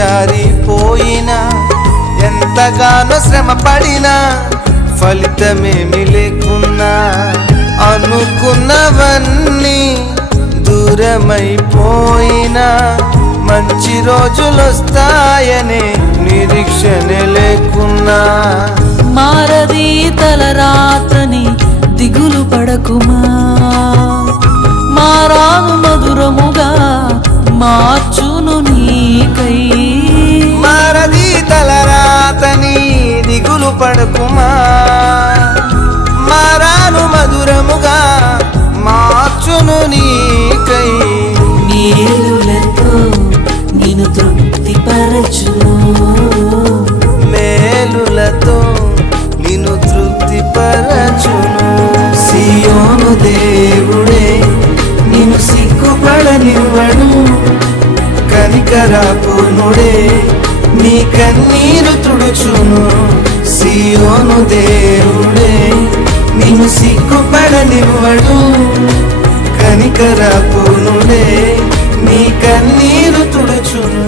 జారిపోయినా ఎంతగానో శ్రమ పడినా ఫలితమేమి లేకున్నా అనుకున్నవన్నీ దూరమైపోయినా మంచి రోజులొస్తాయనే నిరీక్షణ లేకున్నా మారది తలరాతని దిగులు పడకుమా మారాను మధురముగా మార్చును నీకై మారది తలరాతని దిగులు పడకుమా మారాను మధురముగా మార్చును నీకై మేలులతో నిన్ను తృప్తిపరచును మేలులతో నిన్ను తృప్తిపరచును సియోను దేవుడే నిన్ను సిగ్గుపడనివ్వడు కనికరాపూర్ణుడే నీ కన్నీరు తుడుచును సియోను దేవుడే నిన్ను సిగ్గుపడనివ్వడు కనికరాపూర్ణుడే నీ కన్నీరు తుడుచును.